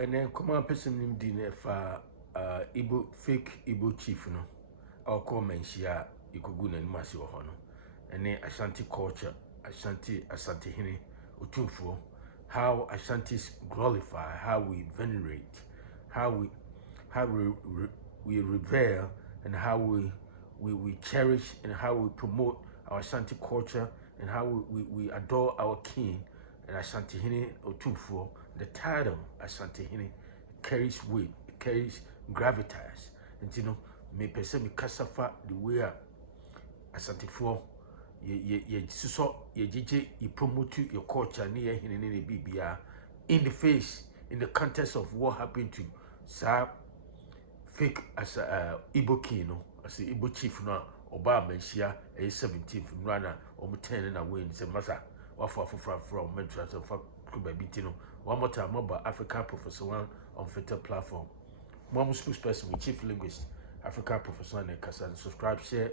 and then come on person named dinner for Igbo fake Igbo chief no. I'll call Manhyia Palace and Kumasi Hono. And then Ashanti culture, Asantehene, Otumfo, how Ashantis glorify, how we venerate, how we revere, and how we cherish, and how we promote our Ashanti culture, and how we adore our king and Asantehene Otumfo. The title Asantehene carries weight, it carries gravitas, and me person me kasafa the way Asantefo ye suso ye jije ye promote your culture ni ye hine bibia in the face, in the context of what happened to sa fake as Igbo king no, as Igbo chief no oba Manhyia 17th rana o 10 na way say masa wafo from mental so for baby no one more time about African Professor One on Twitter platform. Mom spokesperson with chief linguist African Professor and Kasa. Subscribe, share,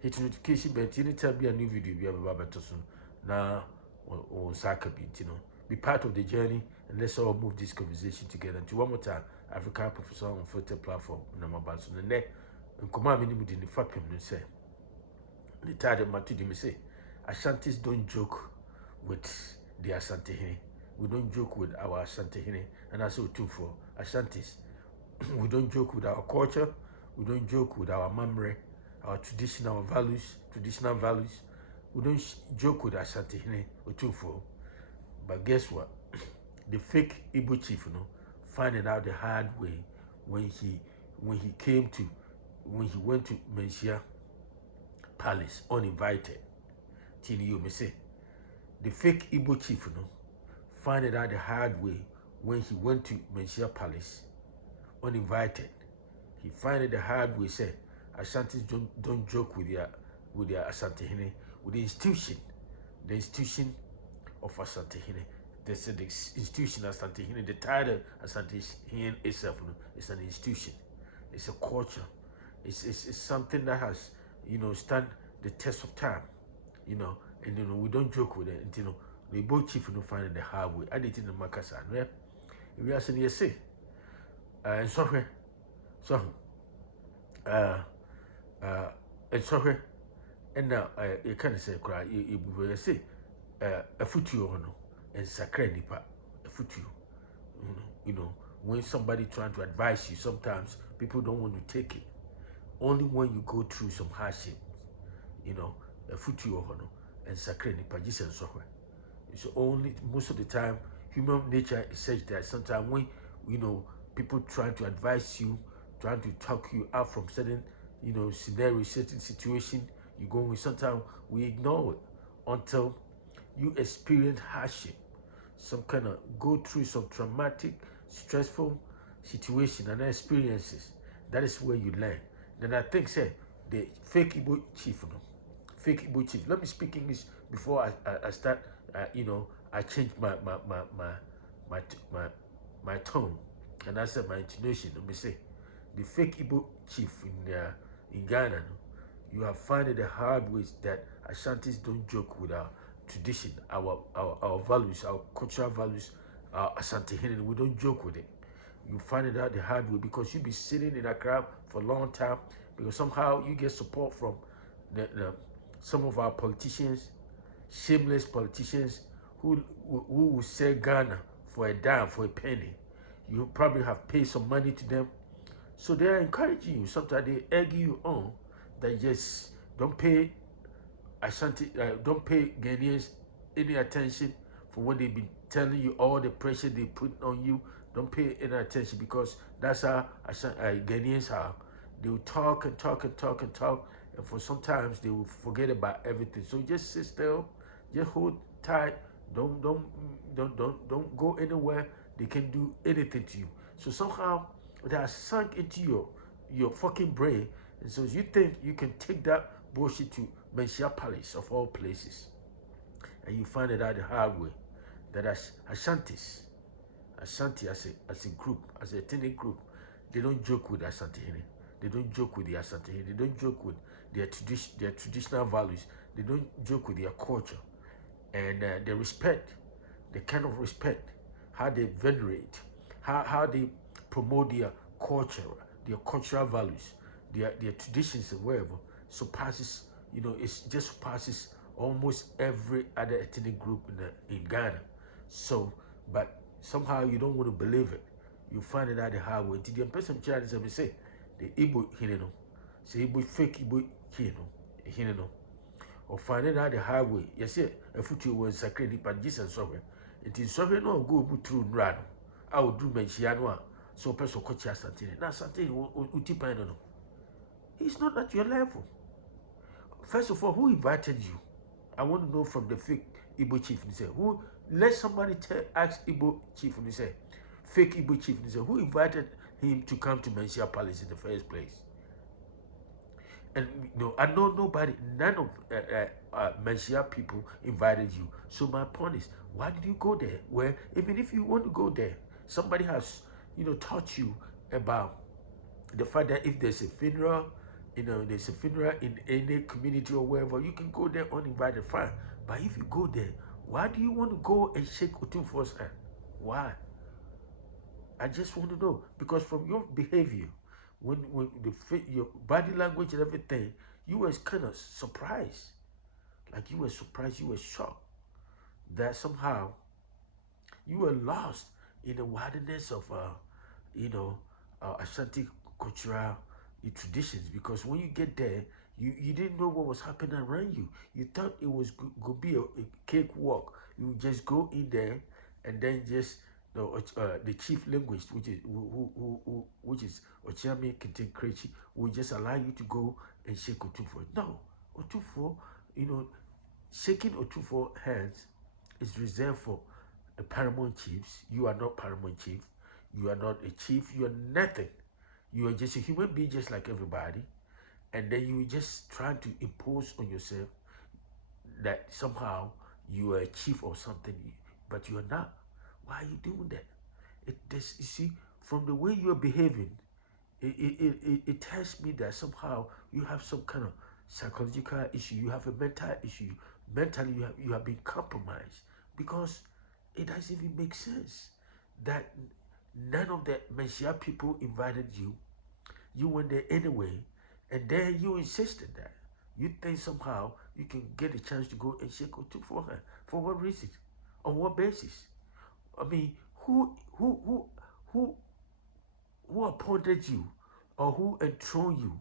hit notification bell. Anytime be a new video, be able to soon. Now on Saka beat, be part of the journey, and let's all move this conversation together. And to one more time, African Professor on Twitter platform. Number one, so the next, and come on, minimum in the fact him say. The title matter me say, Ashantis don't joke with the Asantehene. We don't joke with our Asantehene, and I say too for Ashantis. We don't joke with our culture. We don't joke with our memory, our traditional values. We don't joke with Asantehene or Tufo. But guess what? The fake Igbo chief, finding out the hard way when he went to Manhyia Palace uninvited. Till you may say, the fake Igbo chief, finding out the hard way when he went to Manhyia Palace uninvited. He find it the hard way, say Ashantis don't joke with their Asantehene, with the institution of Asantehene. They said the institution Asantehene, the title Asantehene itself, it's an institution, it's a culture, it's something that has stand the test of time, and we don't joke with it. And the both chief find it the hard way. I did in the Makasa, right? We are saying yes, and so and so and now you can't say cry you say a future and sacred nipa a future when somebody trying to advise you, sometimes people don't want to take it. Only when you go through some hardship, a future and sacred nipa just and so it's only most of the time human nature is such that sometimes when people trying to advise you, trying to talk you out from certain, scenarios, certain situation, you go with, sometimes we ignore it until you experience hardship, some kind of go through some traumatic, stressful situation and experiences. That is where you learn. Then I think, say, the fake Igbo chief, fake Igbo chief. Let me speak English before I start. I change my tone. And I said my intonation. Let me say, the fake Igbo chief in Ghana, you have found it the hard ways that Ashantis don't joke with our tradition, our values, our cultural values, our Asantehene. We don't joke with it. You find it out the hard way because you be sitting in a crowd for a long time because somehow you get support from some of our politicians, shameless politicians who will sell Ghana for a dime, for a penny. You probably have paid some money to them. So they are encouraging you. Sometimes they egg you on that just don't pay Ashanti, don't pay Ghanaians any attention for what they've been telling you, all the pressure they put on you. Don't pay any attention because that's how Ghanaians are. They will talk and talk and talk and talk, and for sometimes they will forget about everything. So just sit still, just hold tight. Don't go anywhere. They can do anything to you. So somehow they are sunk into your fucking brain, and so you think you can take that bullshit to Manhyia Palace of all places, and you find it out the hard way that Ashanti as a group, as a ethnic group, they don't joke with Asantehene. They don't joke with the Asantehene. They don't joke with their traditional values. They don't joke with their culture. And the respect, the kind of respect, how they venerate, how they promote their culture, their cultural values, their traditions and wherever surpasses, it just surpasses almost every other ethnic group in Ghana. So, but somehow you don't want to believe it. You find it out the hard way. The person child is say the Igbo Hineno, say Igbo fake Igbo Hineno, or find it out the highway. Yes, sir. A foot was sacred, but Jesus saw it. It is something no go through run. I would do Manhyia. So person coach Asantehene. Now Asantehene utipano no. He's not at your level. First of all, who invited you? I want to know from the fake Igbo chief. He said, who? Let somebody ask Igbo chief. And he said, fake Igbo chief. And he said, who invited him to come to Manhyia Palace in the first place? And I know nobody, none of Manhyia people invited you. So my point is, why did you go there? Where even if you want to go there, somebody has, taught you about the fact that if there's a funeral, there's a funeral in any community or wherever, you can go there uninvited, fine. But if you go there, why do you want to go and shake Otumfuo's hand? Why? I just want to know, because from your behavior, when your body language and everything, you was kind of surprised. Like you were surprised, you were shocked that somehow you were lost in the wilderness of Ashanti cultural traditions. Because when you get there, you didn't know what was happening around you. You thought it was going to be a cakewalk. You would just go in there and then just the chief language, which is Ochiame Kenten Krechi, will just allow you to go and shake Otumfuo. No, Otumfuo, shaking Otumfuo hands is reserved for the paramount chiefs. You are not paramount chief. You are not a chief. You are nothing. You are just a human being, just like everybody. And then you just trying to impose on yourself that somehow you are a chief or something, but you are not. Why are you doing that? You see, from the way you are behaving, it tells me that somehow you have some kind of psychological issue. You have a mental issue. Mentally, you have been compromised, because it doesn't even make sense that none of the Manhyia people invited you. You went there anyway, and then you insisted that you think somehow you can get a chance to go and shake Otumfuo hand. For what reason? On what basis? I mean, who appointed you, or who enthroned you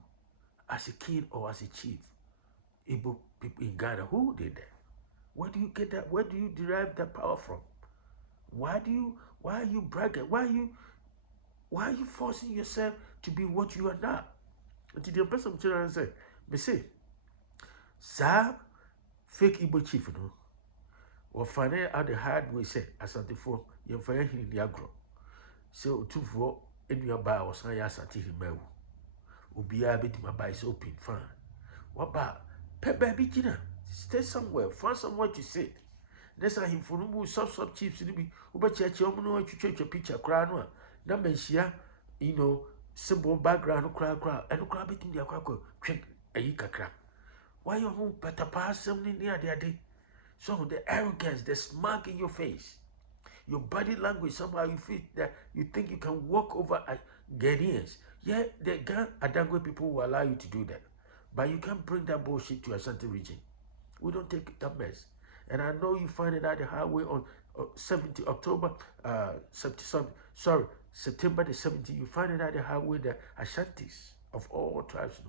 as a king or as a chief? Igbo people in Ghana, who did that? Where do you get that? Where do you derive that power from? Why are you bragging? Why are you forcing yourself to be what you are not? Until the person children say, me say, sir, fake Igbo chief, or find out the hard way say, Asantehene, you're finding in the agro. So, Otumfuo, in your bar was not Asantehene. Ubia bit my bar is open, fine. What about baby Gina? Stay somewhere, find somewhere to sit. That's how him for no sub chiefs to be Uber church, you know, to church a picture crown. Now, Manhyia, simple background, crowd, and crowd between the aquaco, trick a yika crap. Why you home better pass something near the day? So the arrogance, the smug in your face, your body language, somehow you feel that you think you can walk over Ghanaians. Yeah, the Ghana Adangwe people will allow you to do that. But you can't bring that bullshit to Asante region. We don't take that mess. And I know you find it out the highway on 17 October, September the 17th. You find it out the highway that Ashantes of all tribes,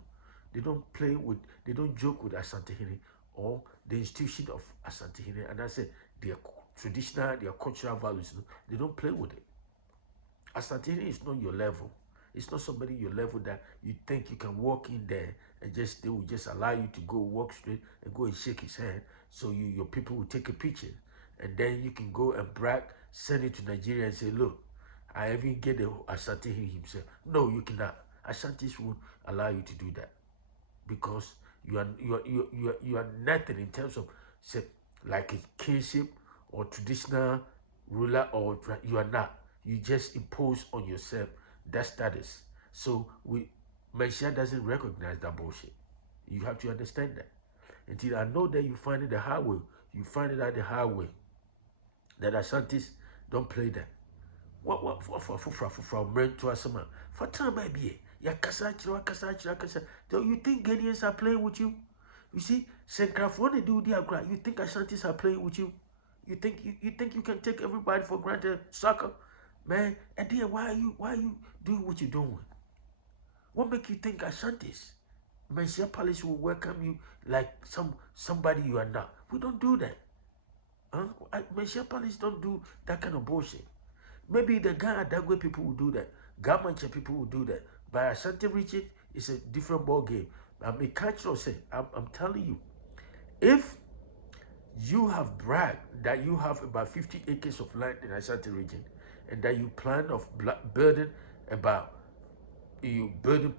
they don't joke with Asantehene or the institution of Asantehene. And I say their traditional, their cultural values, they don't play with it. Asantehene is not your level. It's not somebody your level that you think you can walk in there and they will just allow you to go walk straight and go and shake his hand, so your people will take a picture, and then you can go and brag, send it to Nigeria and say, look, I even get the Asantehene himself. No, you cannot. Ashantis won't allow you to do that, because you are nothing in terms of say like a kingship or traditional ruler, or you are not. You just impose on yourself that status. So Manhyia doesn't recognize that bullshit. You have to understand that. Until I know that you find it the hard way, you find it out the hard way that Asantes don't play that. from rent to Asama. For time, baby. Yakasa. So you think Ghanaians are playing with you? You see, Senkrafone do diagram. You think Asantes are playing with you? You think you can take everybody for granted? Soccer, man. And then why are you doing what you're doing? What make you think Asantes, Manhyia Palace will welcome you like somebody you are not? We don't do that. Huh? Manhyia Palace don't do that kind of bullshit. Maybe the Ghana Dagwe people will do that. Gamanche people will do that. But Asante region is a different ball game. I'm a cultural say. I'm telling you, if you have bragged that you have about 50 acres of land in Asante region, and that you plan of building about you building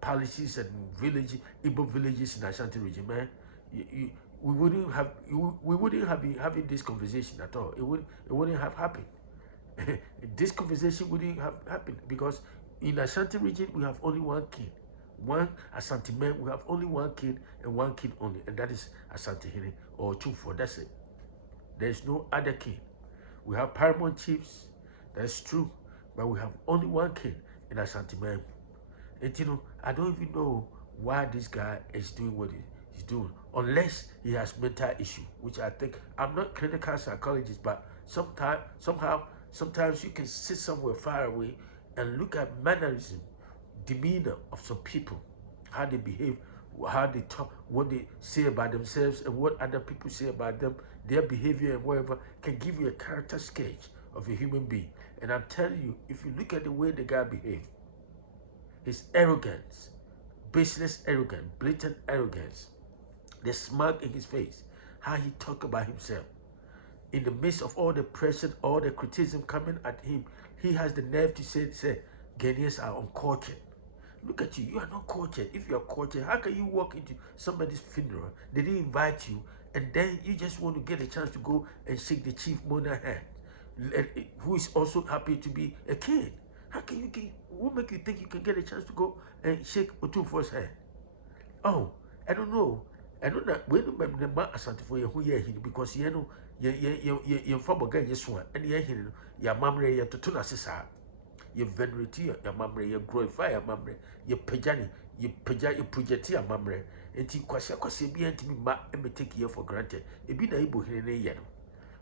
palaces and villages, Igbo villages in Ashanti region, man, we wouldn't have been having this conversation at all. It wouldn't have happened. This conversation wouldn't have happened because in Ashanti region we have only one king, one Asante man. We have only one king and one king only, and that is Asantehene or Chufo. That's it. There is no other king. We have paramount chiefs. That's true, but we have only one king in Asante man. And you know, I don't even know why this guy is doing what he's doing, unless he has mental issue, which I think, I'm not clinical psychologist, but sometimes you can sit somewhere far away and look at mannerism, demeanor of some people, how they behave, how they talk, what they say about themselves, and what other people say about them, their behavior and whatever, can give you a character sketch of a human being. And I'm telling you, if you look at the way the guy behaved, his arrogance, baseless arrogance, blatant arrogance, the smug in his face, how he talk about himself. In the midst of all the pressure, all the criticism coming at him, he has the nerve to say Ghanaians are uncultured. Look at you are not cultured. If you are cultured, how can you walk into somebody's funeral? They didn't invite you, and then you just want to get a chance to go and shake the chief monarch hand, who is also happy to be a king. How can you get, what make you think you can get a chance to go and shake Otumfo's hand? Oh, I don't know. I don't know when the man Asante for you who ye because you know you former guy yes one and ye him your mamre to tuna sisa. You venerate your mamre, you glorify your mamre, you pejani, you project your mamre, and you kwasi be anti me ma and me take you for granted. It be na ibo hine yeno.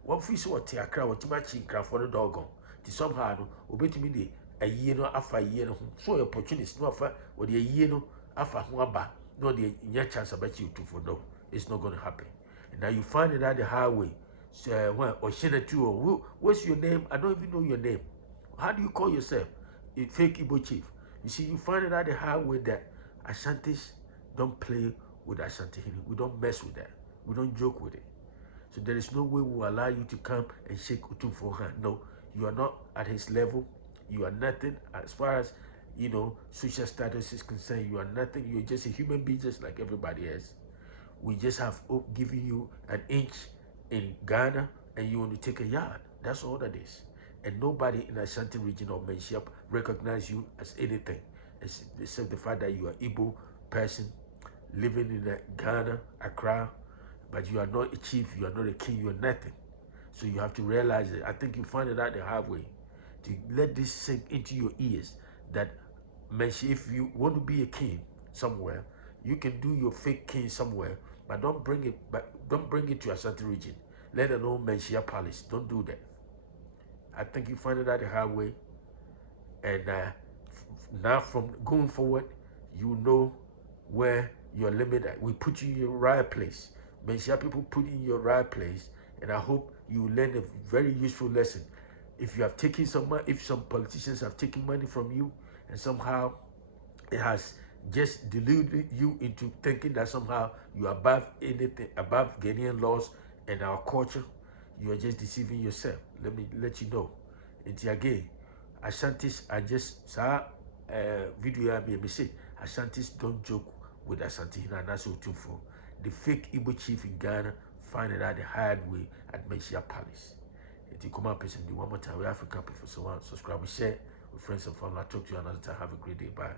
One fish or tea a crowd or too much in craft for the doggone. To somehow obey me the a year no after a year, so opportunity no offer or the year no after one no the chance about you to for no, it's not going to happen. And now you find it at the highway, so or Shena too, or what's your name? I don't even know your name. How do you call yourself? A fake Igbo chief. You see, you find it at the highway that Asantes don't play with Asantehene. We don't mess with that. We don't joke with it. So there is no way we will allow you to come and shake Otumfo's hand. No, you are not at his level. You are nothing as far as, you know, social status is concerned. You are nothing. You're just a human being just like everybody else. We just have given you an inch in Ghana and you want to take a yard. That's all that is. And nobody in Ashanti region or Manhyia recognize you as anything except the fact that you are Igbo person living in Ghana, Accra, but you are not a chief, you are not a king, you are nothing. So you have to realize it. I think you find it out the hard way. To let this sink into your ears that if you want to be a king somewhere, you can do your fake king somewhere, but don't bring it to Ashanti region. Let alone Manhyia Palace. Don't do that. I think you find it out the hard way. And now from going forward, you know where your limit at. We put you in your right place. Manhyia people put you in your right place, and I hope you learn a very useful lesson. If you have taken some money, if some politicians have taken money from you, and somehow it has just deluded you into thinking that somehow you are above anything, above Ghanaian laws and our culture, you are just deceiving yourself. Let me let you know. It's again, Asantes are just video I may say Asantes don't joke with Asantehene and that's too for the fake Igbo chief in Ghana find it out the hard way at Manhyia Palace. If you come up and do one more time, we African people, so subscribe, share with friends and family. I'll talk to you another time. Have a great day. Bye.